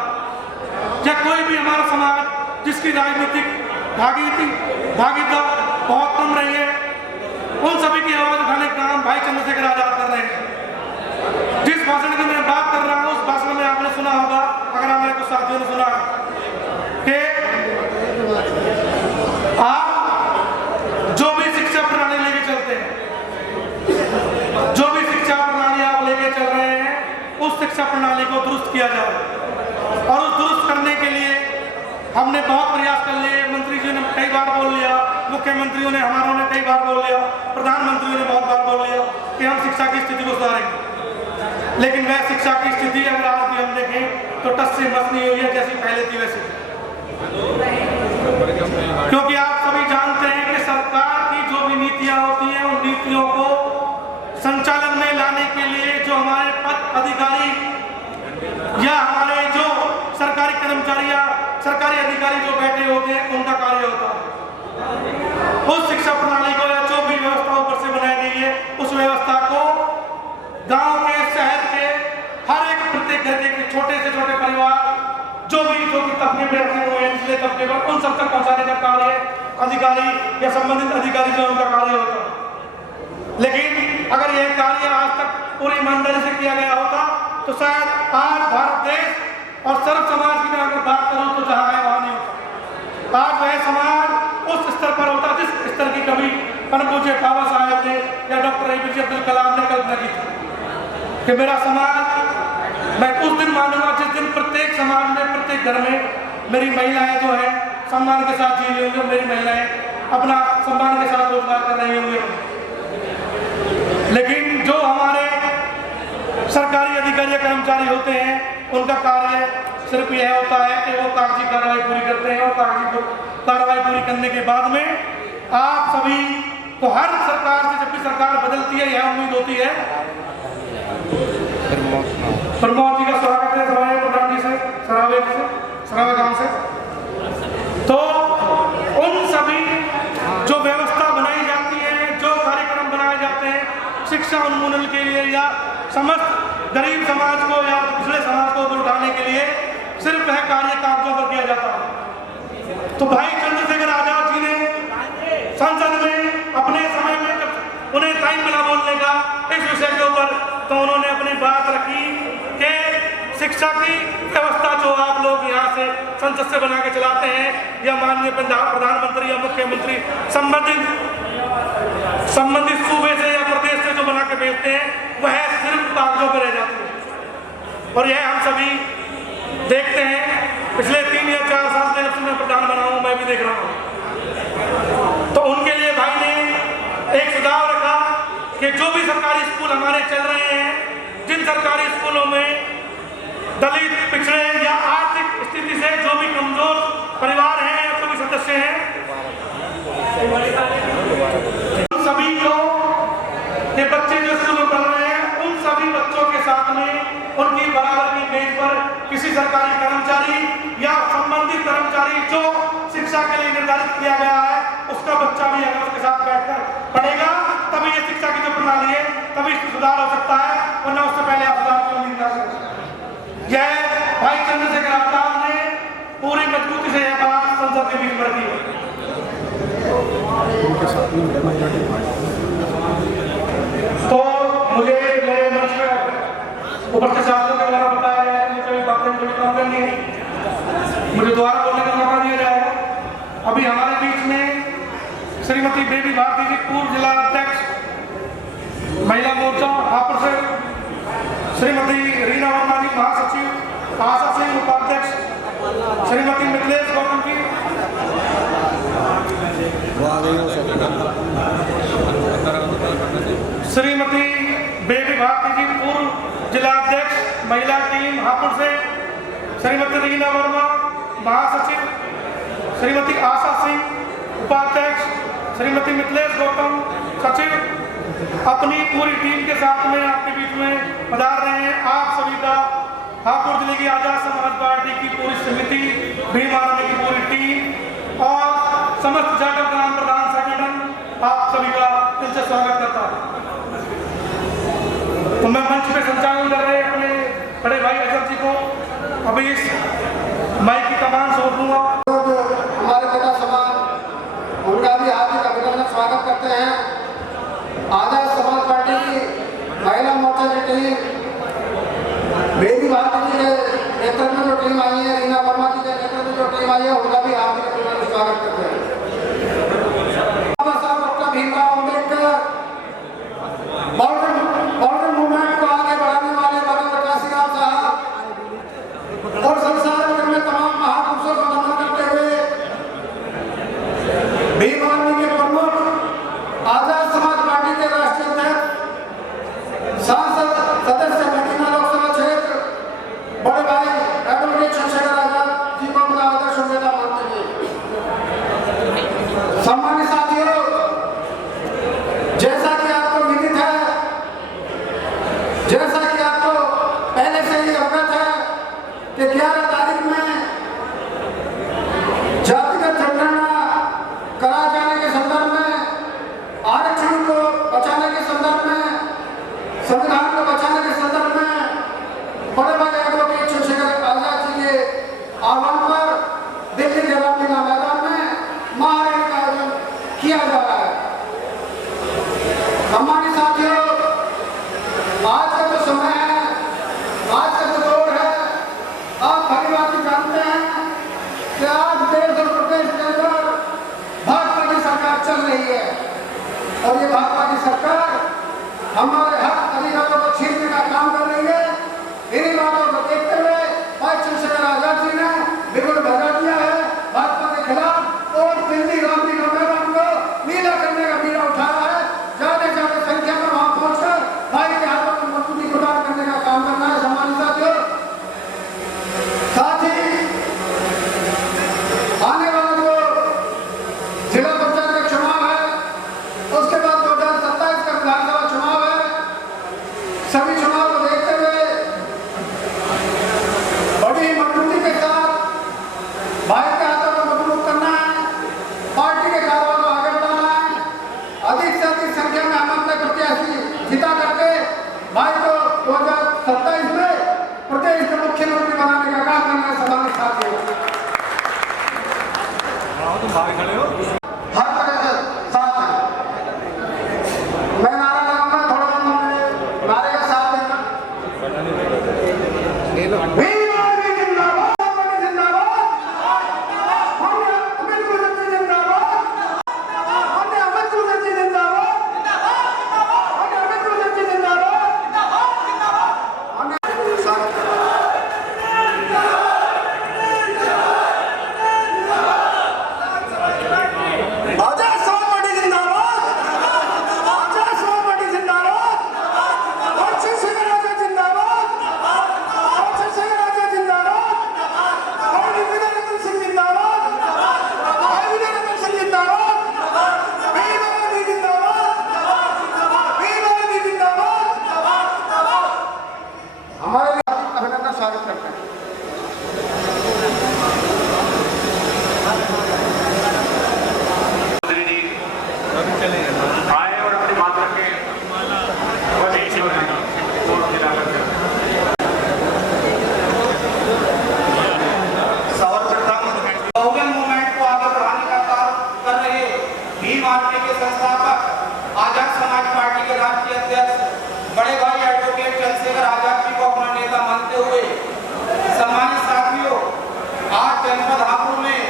या कोई भी हमारा समाज जिसकी राजनीतिक भागीदारी बहुत कम रही है, उन सभी की आवाज उठाने का काम भाई चंद्रशेखर आजाद कर रहे हैं। जिस भाषण की मैं बात कर रहा हूँ उस भाषण में आपने सुना होगा, अगर हमारे कुछ साथियों ने सुना, कि आप जो भी शिक्षा प्रणाली लेके चलते हैं, जो भी शिक्षा प्रणाली आप लेके चल रहे हैं, उस शिक्षा प्रणाली को दुरुस्त किया जाए। और उस दुरुस्त करने के लिए हमने बहुत प्रयास कर लिए। मंत्री जी ने कई बार बोल लिया, मुख्यमंत्रियों ने, हमारों ने कई बार बोल लिया, प्रधानमंत्रियों ने बहुत बार बोल लिया कि हम शिक्षा की स्थिति को सुधारेंगे। लेकिन वह शिक्षा की स्थिति अगर आज भी हम देखें तो टस से मस नहीं हुई है जैसी पहले थी वैसी। क्योंकि आप सभी जानते हैं कि सरकार की जो भी नीतियां होती हैं, उन नीतियों को संचालन में लाने के लिए जो हमारे पद अधिकारी या हमारे जो सरकारी कर्मचारी या सरकारी अधिकारी जो बैठे होते हैं, उनका कार्य होता है उस शिक्षा प्रणाली को या जो भी व्यवस्था ऊपर से बनाई गई है, उस व्यवस्था को गांव के, शहर के हर एक प्रत्येक घर के छोटे से छोटे परिवार जो कि तबके पे रखे हुए हैं, निचले तबके पर, उन सब तक पहुंचाने का कार्य अधिकारी या संबंधित अधिकारी जो उनका कार्य होता है। लेकिन अगर यह कार्य आज तक पूरी ईमानदारी से किया गया होता तो शायद आज भारत देश और सर्व समाज की मैं अगर बात करूं तो जहां है वहां नहीं होता। आज वह समाज उस स्तर पर होता जिस स्तर की कभी परम पूज्य बाबा साहेब ने या डॉक्टर APJ अब्दुल कलाम ने कल्पना की थी कि मेरा समाज, मैं उस दिन मानूंगा जिस दिन प्रत्येक समाज में, प्रत्येक घर में मेरी महिलाएं जो है सम्मान के साथ जी रही होंगी, मेरी महिलाएं अपना सम्मान के साथ रोजगार कर रही होंगी। लेकिन जो हमारे सरकारी अधिकारी या कर्मचारी होते हैं, उनका कार्य सिर्फ यह होता है कि वो कागजी कार्रवाई पूरी करते हैं और कागजी कार्रवाई पूरी करने के बाद में आप सभी को हर सरकार से, जब भी सरकार बदलती है, यह उम्मीद होती है। प्रमोद जी का स्वागत है सरावे प्रधान जी से, सरावे गांव से। तो उन सभी जो व्यवस्था बनाई जाती है, जो कार्यक्रम बनाए जाते हैं शिक्षा उन्मूलन के लिए या समस्त गरीब समाज को या पिछड़े समाज को ऊपर उठाने के लिए, सिर्फ वह कार्य कागजों पर किया जाता है। तो भाई चंद्रशेखर आजाद जी ने संसद में अपने समय में जब उन्हें टाइम मिला बोलने का इस विषय के ऊपर, तो उन्होंने अपनी बात रखी कि शिक्षा की व्यवस्था जो आप लोग यहाँ से संसद से बना के चलाते हैं या माननीय प्रधानमंत्री या मुख्यमंत्री संबंधित सूबे से या प्रदेश से जो बना के भेजते हैं, वह सिर्फ कागजों पर रह जाती है। और यह हम सभी देखते हैं पिछले 3 या 4 साल से, जब से मैं प्रधान बना हूँ, मैं भी देख रहा हूँ। तो उनके लिए भाई ने एक सुझाव रखा कि जो भी सरकारी स्कूल हमारे चल रहे हैं, जिन सरकारी स्कूलों में दलित, पिछड़े या आर्थिक स्थिति से जो भी कमजोर परिवार हैं या जो भी सदस्य हैं, उन सभी को ये बच्चे जो स्कूल में पढ़ रहे हैं, उन सभी बच्चों के साथ में उनकी बराबर की मेज पर किसी सरकारी कर्मचारी या संबंधित कर्मचारी जो शिक्षा के लिए निर्धारित किया गया है, उसका बच्चा भी अगर उसके साथ बैठकर पढ़ेगा, तभी ये शिक्षा की जो प्रणाली है तभी इसमें सुधार हो सकता है, वरना उससे पहले आप सुधार क्यों नहीं कर सकते। यह भाई चंद्रशेखर आजाद ने पूरी मजबूती से यह बात संसद के बीच रखी है। तो मुझे मेरे मंच में उपस्थित साथियों के द्वारा बताया गया है, मुझे बातें कोई काम करनी है, मुझे दोबारा बोलने का मौका दिया जाएगा। अभी हमारे बीच में श्रीमती बेबी भारती जी, पूर्व जिला अध्यक्ष महिला मोर्चा हापुड़ से, श्रीमती रीना वर्मा जी, महासचिव, आशा सिंह उपाध्यक्ष, श्रीमती मिथिलेश गौतम जी, श्रीमती बेबी भारती जी, पूर्व जिला अध्यक्ष महिला टीम हापुड़ से, श्रीमती रीना वर्मा महासचिव, श्रीमती आशा सिंह उपाध्यक्ष, श्रीमती मिथिलेश गौतम सचिव, अपनी पूरी टीम के साथ में आपके बीच में पधार रहे हैं। आप सभी का हापुड़ जिले की आजाद समाज पार्टी की पूरी समिति, भीम आर्मी की पूरी टीम और समस्त जाटव ग्राम प्रधान संगठन आप सभी का दिल से स्वागत करता है। तो मैं मंच पे संचालन कर रहे अपने बड़े भाई अजय जी को अभी इस माइक की कमान सौंप दूंगा। हमारे पिता समान उनका भी हार्दिक अभिनंदन स्वागत करते हैं। आजाद समाज पार्टी की महिला मोर्चा की टीम, बेबी भारती जी के नेतृत्व में जो टीम आई है, रीना वर्मा जी के नेतृत्व में जो टीम आई है, उनका भी हार्दिक अभिनंदन स्वागत करते हैं। बाबा साहब doctor Bhimrao Ambedkar modern movement को आगे बढ़ाने वाले बाबा काशीराम साहब और संसार में तमाम महापुरुषों को नमन करते हुए भीम आर्मी के प्रमुख, आजाद समाज पार्टी के राष्ट्रीय अध्यक्ष, सांसद सदस्य मदीना लोकसभा क्षेत्र, बड़े भाई एडवोकेट चंद्रशेखर आजाद जी को अपना आदर्श संवेदना मानते हुए और ये भाजपा की सरकार हमारे हक अधिकारों को छीनने का काम कर रही है। इन्हीं बातों को देखते हुए भाई चंद्रशेखर आजाद जी ने बिल्कुल भगा दिया है भाजपा के खिलाफ और दिल्ली रामलीला मैदान को नीला करने का बीड़ा उठाया है। ज्यादा ज्यादा संख्या में वहां पहुंचकर भाई के हाथों में मजबूती प्रदान करने का काम करना है। सम्मानित साथियों, साथ ही आने वाला जो जिला पंचायत का चुनाव है, उसके बाद 2027 का विधानसभा चुनाव है। सभी चुनाव को देखते हुए बड़ी मजबूती के साथ भाई के हाथों को मजबूत करना है, पार्टी के कारोबार को आगे बढ़ाना है, अधिक से अधिक संख्या में हम अपने प्रत्याशी जिता करके भाई को 2027 में प्रदेश के मुख्यमंत्री बनाने का काम करना है। सम्मानित साथियों, हर तरह से साथ है। मैं नारा लगाऊंगा, थोड़ा नारे का साथ देना। वीर आर्मी जिंदाबाद, आर्मी जिंदाबाद, हमने अमित कुलकर्णी जिंदाबाद, हमने अमित कुलकर्णी जिंदाबाद, हमने अमित कुलकर्णी जिंदाबाद, हमने साथ आजाद समाज पार्टी जिंदाबाद, आजाद समाज पार्टी जिंदाबाद, और चंद्रशेखर आजाद जिंदाबाद, और चंद्रशेखर आजाद जिंदाबाद, और विजय रतन सिंह जिंदाबाद, और विजय रतन सिंह जिंदाबाद, वीर आर्मी जिंदाबाद, वीर आर्मी जिंदाबाद। हमारे अभिनंदन स्वागत करते हैं। आए और अपनी बात रखें। बहुजन मूवमेंट को आगे बढ़ाने का काम कर रहे भीम आर्मी के संस्थापक आजाद समाज पार्टी के राष्ट्रीय अध्यक्ष बड़े भाई एडवोकेट चंद्रशेखर आजाद जी को अपना नेता मानते हुए, सम्मानित साथियों, आज जनपद हापुड़ में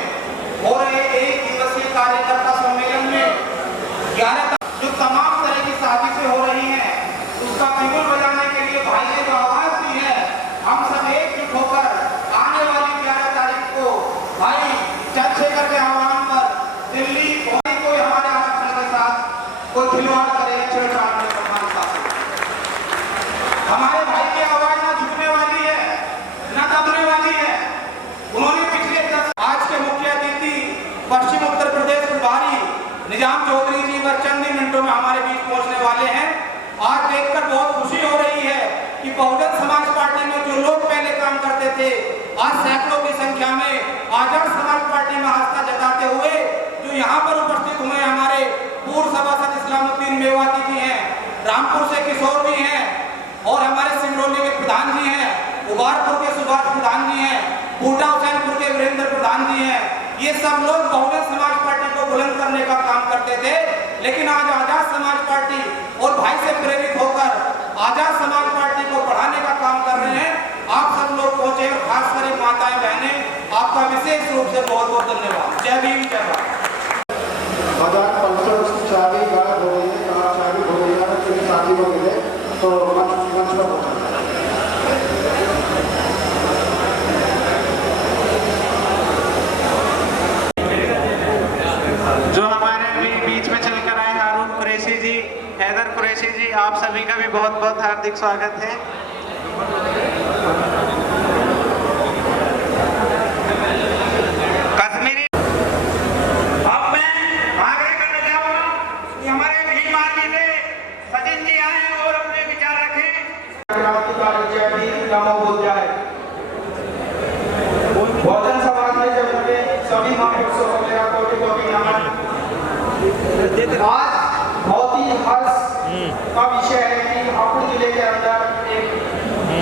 हो रहे 1 दिवसीय कार्यकर्ता सम्मेलन में 11 जो तमाम तरह की साजिशें हो रही हैं, उसका बिगुल बजाने के लिए भाई ने जो आवाज दी है, हम सब एकजुट होकर आने वाली 11 तारीख को भाई चंद्रशेखर के आह्वान पर दिल्ली कोई हमारे आरक्षण के साथ कोई खिलवाड़ करेगा, छेड़छाड़ में सम्मान साथ हमारे भाई की आवाज ना झुकने वाली है ना दबने वाली है। उन्होंने पिछले 10 आज के मुख्य अतिथि पश्चिम उत्तर प्रदेश प्रभारी निजाम चौधरी जी बस चंद ही मिनटों में हमारे बीच पहुंचने वाले हैं। आज देखकर बहुत खुशी हो रही है कि बहुजन समाज पार्टी में जो लोग पहले काम करते थे, आज सैकड़ों की संख्या में आजाद समाज पार्टी में आस्था जताते हुए जो यहाँ पर उपस्थित हुए हमारे पूर्व सभासद इस्लामुद्दीन मेवाती जी हैं, रामपुर से किशोर जी हैं, और हमारे सिंगरौली के प्रधान जी हैं, उबारपुर के सुभाष प्रधान जी हैं, बूटा हुसैनपुर के वीरेंद्र प्रधान जी हैं। ये सब लोग बहुजन समाज पार्टी को बुलंद करने का काम करते थे, लेकिन आज आजाद समाज पार्टी और भाई से प्रेरित होकर आजाद समाज पार्टी को बढ़ाने का काम कर रहे हैं। आप सब लोग पहुंचे और खासकर माताएं बहनें, आपका विशेष रूप से बहुत बहुत धन्यवाद। जय भीम, जय भारत। आजाद पल्सर उसकी चाबी गायब हो गई है, कहाँ चाबी हो गई है, फिर साथी को मिले तो मंच पर पहुंचा। जो हमारे अभी बीच में चलकर आए हारून कुरैशी जी, हैदर कुरैशी जी, आप सभी का भी बहुत बहुत हार्दिक स्वागत है। कश्मीरी अब मैं आग्रह करना चाहूंगा कि हमारे भीम आर्मी से सचिन जी आए और अपने विचार रखें। बोल जाए बहुजन समाज में जब सभी महापुरुषों को मेरा कोटि नमन। आज बहुत ही हर्ष का विषय है कि हापुड़ जिले के अंदर एक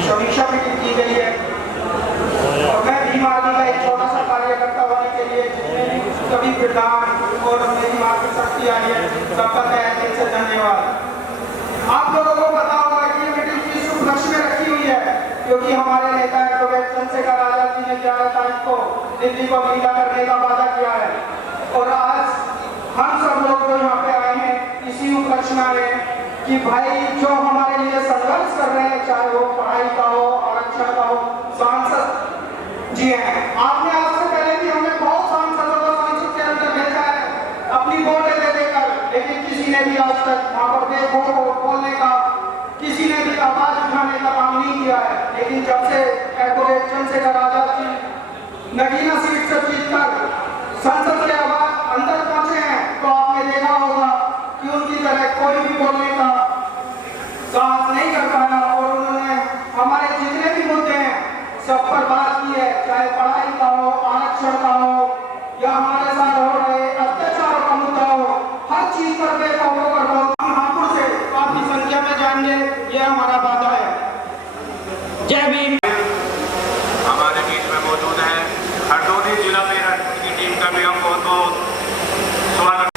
समीक्षा मीटिंग की गई है, और मैं भीम आर्मी का एक छोटा सा कार्यकर्ता होने के लिए जितने भी सभी प्रधान और मेरी मातृ शक्ति आई है, सबका तहे दिल से धन्यवाद। आप लोगों को पता होगा कि ये मीटिंग किस उपलक्ष्य में रखी हुई है, क्योंकि हमारे नेता एडवोकेट चंद्रशेखर आजाद जी ने 11 तारीख को दिल्ली को नीला करने का वादा किया है, और आज हम सब लोग जो यहाँ पे आए हैं इस इसी उपलक्ष्य में आए कि भाई जो हमारे लिए संघर्ष कर रहे हैं, चाहे वो पढ़ाई का हो, आरक्षण का हो, सांसद जी हैं। आपने आज से पहले भी हमने बहुत सांसदों को सांसद के अंदर भेजा है अपनी वोटें दे देकर, लेकिन किसी ने भी आज तक वहां पर बेवोट बोलने का, किसी ने भी आवाज उठाने का काम नहीं किया है। लेकिन जब से एडवोकेट चंद्रशेखर आजाद जी नगीना सीट से जीतकर संसद के अंदर पहुंचे हैं, तो आपने देखा होगा कि उनकी तरह कोई भी बोलने का साहस नहीं कर पाया और उन्होंने हमारे जितने भी मुद्दे हैं सब पर बात की है, चाहे पढ़ाई का हो, आरक्षण का हो या हमारे साथ हो रहे अत्याचारों का मुद्दा हो, हर चीज पर बेखौफ होकर हम हापुड़ से काफी संख्या में जाएंगे, ये हमारा वादा है। जय भीम। हमारे बीच में मौजूद है हरदोई जिला मेरठ की टीम का भी हम बहुत बहुत स्वागत।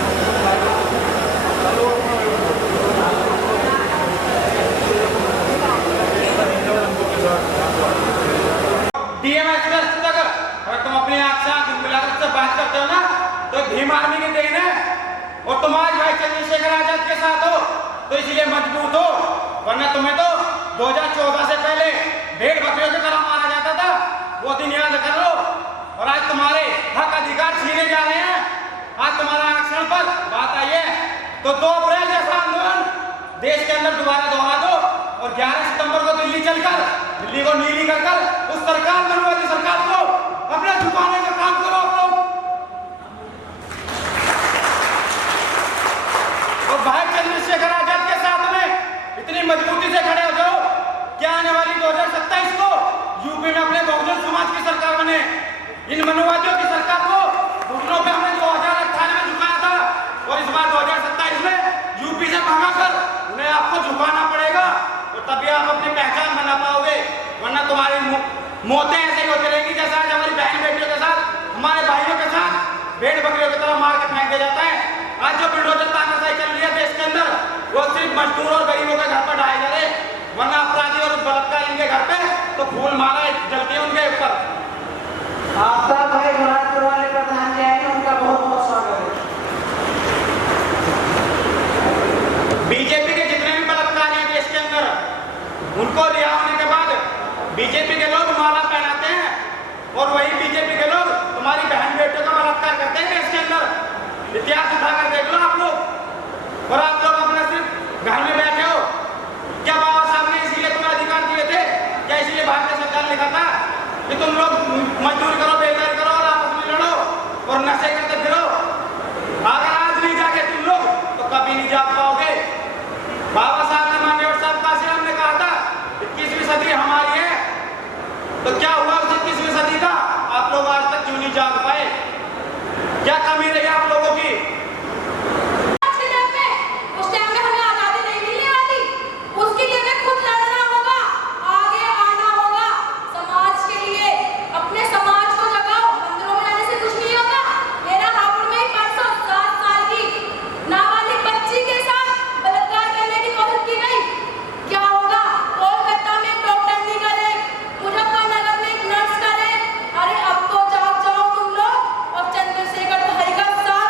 डीएमएस तक अगर तुम अपनी आंख से आंख मिलाकर से बात करते हो ना, तो भीम आर्मी की देन है और तुम आज भाई चंद्रशेखर आजाद के साथ हो तो इसलिए मजबूत हो, वरना तुम्हें तो 2014 से पहले भेड़ बकरियों की तरह मारा जाता था, वो दिन याद कर लो। और आज तुम्हारे हक अधिकार छीने जा रहे हैं। आज तुम्हारा आरक्षण पर बात आई है तो 2 अप्रैल जैसा आंदोलन देश के अंदर दोबारा दोहरा दो और 11 सितंबर को दिल्ली चलकर दिल्ली को नीली कर उस सरकार मनुवादी सरकार को अपना झुकाने का काम करो आप लोग। और भाई चंद्रशेखर आजाद के साथ में इतनी मजबूती से खड़े हो जाओ क्या आने वाली 2027 को यूपी में अपने बहुजन समाज की सरकार बने। इन मनुवादियों की सरकार को घुटनों पे हमने 2018 में झुकाया था और इस बार 2027 में यूपी से भागा कर उन्हें आपको झुकाना पड़ेगा, तो तभी आप अपनी पहचान बना पाओगे, वरना तुम्हारी मौतें ऐसे ही होती रहेंगी जैसा आज हमारी बहन बेटियों के साथ, हमारे भाइयों के साथ भेड़ बकरियों की तरह मार के फेंक दिया जाता है। आज जो बुलडोजर तानाशाही चल रही है देश के अंदर, वो सिर्फ मजदूर और गरीबों के घर पर ढाए जा रहे, वरना अपराधी और बलात्कार इनके घर पे तो फूल माला जलती है उनके ऊपर। आपका भाई मुरादपुर वाले प्रधान जी आए, उनका बहुत बहुत स्वागत है। बीजेपी के जितने भी बलात्कार हैं देश के अंदर, उनको रिहा होने के बाद बीजेपी के लोग माला पहनाते हैं और वही बीजेपी के लोग तुम्हारी बहन बेटियों का बलात्कार करते हैं देश के अंदर। इतिहास उठाकर देख लो आप लोग। और आप लोग अपना सिर्फ घर में बैठे हो, क्या बाबा साहब ने इसीलिए तुम्हें अधिकार दिए थे? क्या इसीलिए भारतीय संविधान लिखा था कि तुम लोग मजदूरी करो, बेकारी करो और आपस में लड़ो और नशे करते फिरो? अगर आज नहीं जागे तुम लोग तो कभी नहीं जाग पाओगे। बाबा साहब ने, माननीय साहब काशीराम ने कहा था 21वीं सदी हमारी है, तो क्या हुआ उस 21वीं सदी का? आप लोग आज तक क्यों नहीं जाग पाए? क्या कमी रही आप लोगों की? चंद्रशेखर भाई का साथ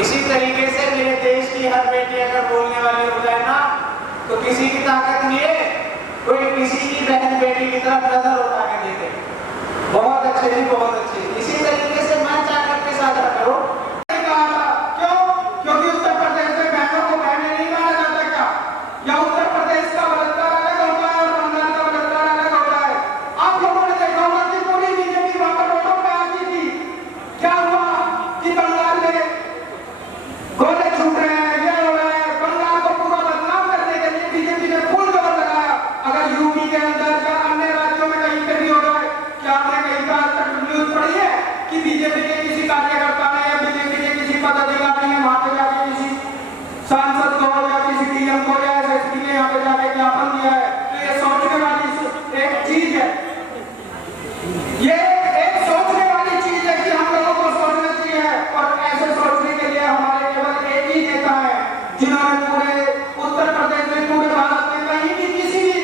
इसी तरीके से मेरे देश की हर बेटी अगर बोलने वाली हो जाए ना, तो किसी की ताकत नहीं है कोई किसी की बहन बेटी की तरफ नजर उठा के देखे। बहुत अच्छे जी, बहुत अच्छे। इसी तरीके से मंच आकर के साझा करो। क्यों? क्योंकि उत्तर प्रदेश में बहनों को बहनें नहीं माना जाता क्या? या उत्तर प्रदेश का बलात्कार अलग होता है और बंगाल का बलात्कार अलग होता है? आप लोगों ने देखा होगा कि पूरी बीजेपी वहां पर रोडों पे आती थी। क्या हुआ कि बंगाल में गोले छूट रहे हैं, ये हो रहा है। बंगाल को पूरा बदनाम करने के लिए बीजेपी ने फुल जोर लगाया। अगर यूपी के अंदर या अन्य राज्यों में कहीं पे भी हो रहा है, क्या आपने कहीं पर आज तक न्यूज पढ़ी है कि बीजेपी के किसी कार्यकर्ता ने या बीजेपी के किसी पदाधिकारी ने वहां पे जाके किसी सांसद को या किसी डीएम को या एसएसपी ने यहाँ पे जाके ज्ञापन दिया है? तो ये सोचने वाली एक चीज है, ये एक सोचने वाली चीज है कि हम लोगों को सोचना चाहिए। और ऐसे सोचने के लिए हमारे केवल एक ही नेता है जिन्होंने पूरे उत्तर प्रदेश में, पूरे भारत में कहीं भी किसी भी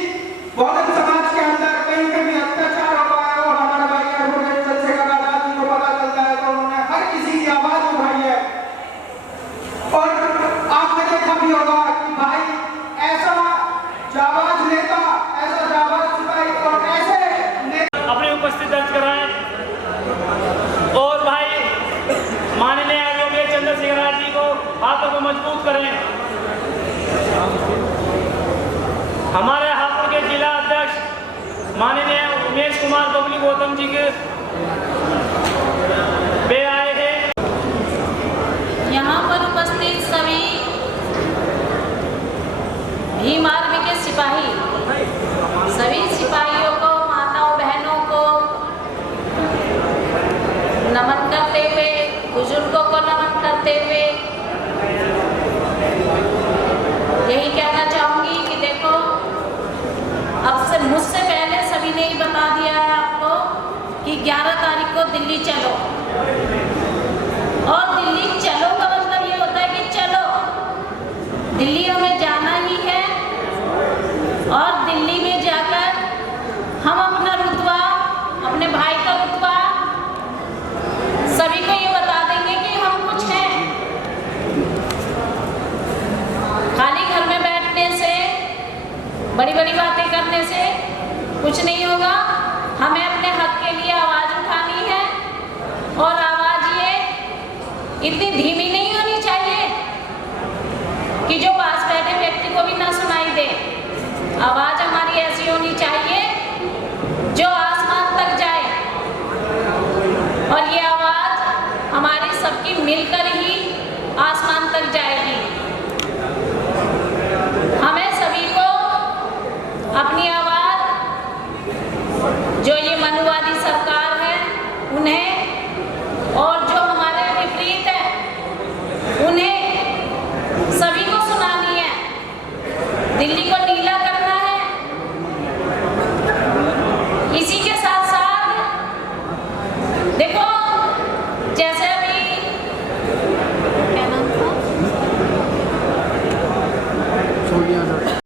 बहुजन समाज के अंदर कहीं पे भी अत्याचार हो रहा है और हमारे भाई एडवोकेट चंद्रशेखर आजाद जी को पता चलता है तो उन्होंने हर किसी की आवाज उठाई है। और आपने देखा भी होगा कि भाई ऐसा जाबाज नेता, ऐसा जाबाज सिपाही और ऐसे नेता अपनी उपस्थिति दर्ज कराएं और भाई माननीय एडवोकेट चंद्रशेखर आजाद जी को हाथों को मजबूत करें। हमारे हापुड़ के जिला अध्यक्ष माननीय उमेश कुमार बबली गौतम जी के पे आए हैं। यहाँ पर उपस्थित सभी भीम आर्मी के सिपाही, सभी सिपाहियों को, माताओं बहनों को नमन करते हुए, बुजुर्गों को नमन करते हुए यही कहना चाहूंगी कि देखो, अब से मुझसे पहले सभी ने ही बता दिया है आपको कि 11 तारीख को दिल्ली चलो। और दिल्ली चलो का मतलब ये होता है कि चलो, दिल्ली हमें जाना ही है और दिल्ली में जाकर हम अपना रुतबा, अपने भाई का रुतबा सभी को ये बता देंगे कि हम कुछ हैं। खाली घर में बैठने से, बड़ी बड़ी बातें करने से कुछ नहीं होगा। हमें अपने हक के लिए आवाज उठानी है और आवाज ये इतनी धीमी नहीं होनी चाहिए कि जो पास बैठे व्यक्ति को भी ना सुनाई दे। आवाज हमारी ऐसी होनी चाहिए जो आसमान तक जाए और ये आवाज हमारी सबकी मिलकर ही आसमान तक जाएगी। हमें सभी को अपनी आवाज जो ये